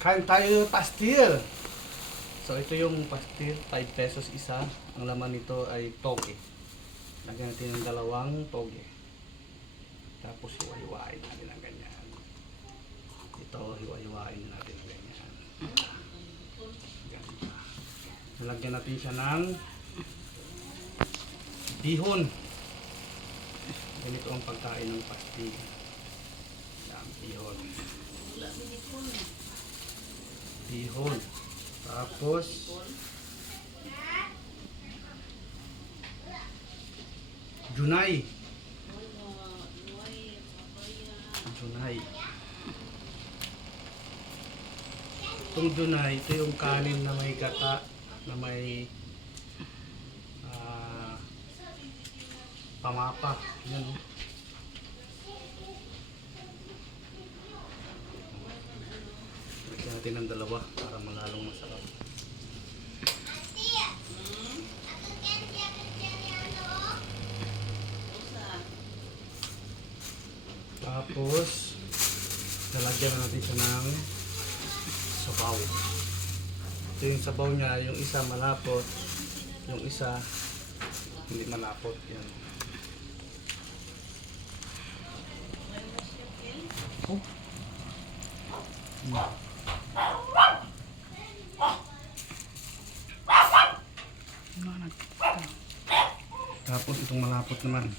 Kain tayo pastil. So ito yung pastil, 5 pesos isa. Ang laman nito ay toge. Lagyan natin ng dalawang toge. Tapos hiwa-hiwain natin ng ganyan. Ito, hiwa-hiwain natin ng ganyan. Ganyan. Nalagyan natin siya ng bihon. Ganito ang pagkain ng pastil. Yan, bihon. Bihon. Tapos junay. Junay. Itong junay, ito yung kanin na may gata, na may pamapa. Yan. Lagyan natin ng dalawa para malalong masarap. Tapos lalagyan natin siya ng sabaw. Ito yung sabaw niya, yung isa malapot, yung isa hindi malapot. Yan. Oh. Tapos itong malapot naman.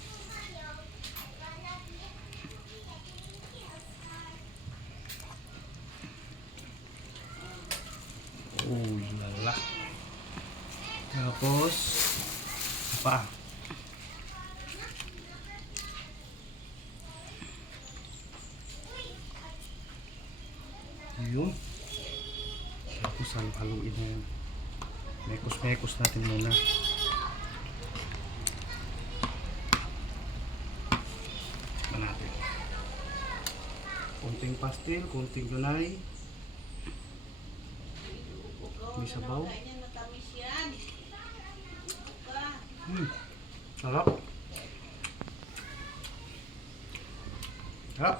Oh, lala. Tapos pa. Yun. Tapos haluin na yun. Mekos-mekos natin muna. Natin. Kunting pastil, kunting gunay. May sabaw. Sarap. Sarap.